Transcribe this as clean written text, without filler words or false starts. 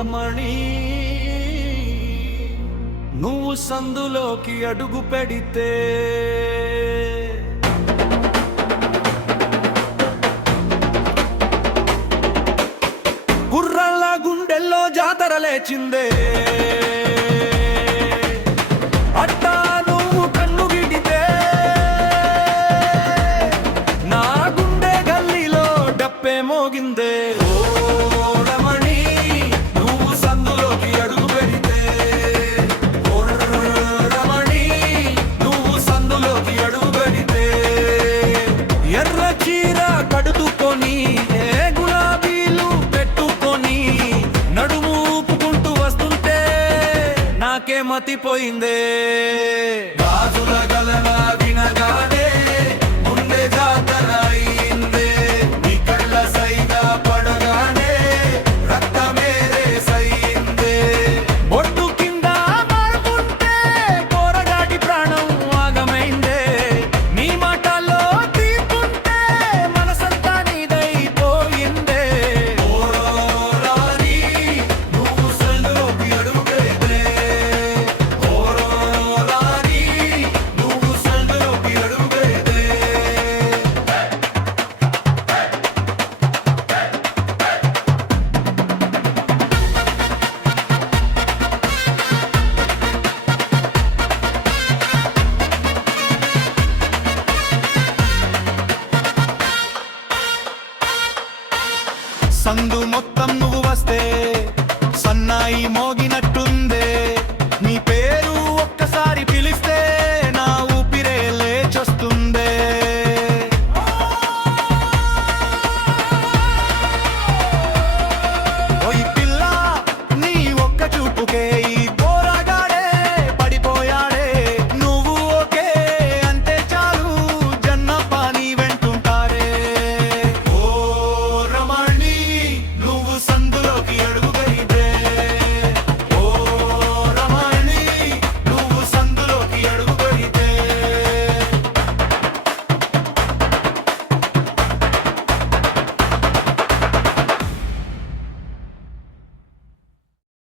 రమణి నువ్వు సందులోకి అడుగు పెడితే గుర్రాల గుండెల్లో జాతర లేచిందే అట్టా నువ్వు కన్ను గిడితే నా గుండె గల్లీలో డప్పే మోగిందే కడుతుకొని గులాబీలు పెట్టుకొని నడుము ఊపుకుంటూ వస్తుంటే నాకే మతిపోయిందే గాజుల గలన వినగానే గుండె జాతర అయిందే నీ కళ్ళ సైగా పడగానే రక్తమే రేసయిందే బొట్టు కింద మారుకుంటే పోరగాడి ప్రాణం ఆగమైందే నీ మాటల్లో సందు మొత్తం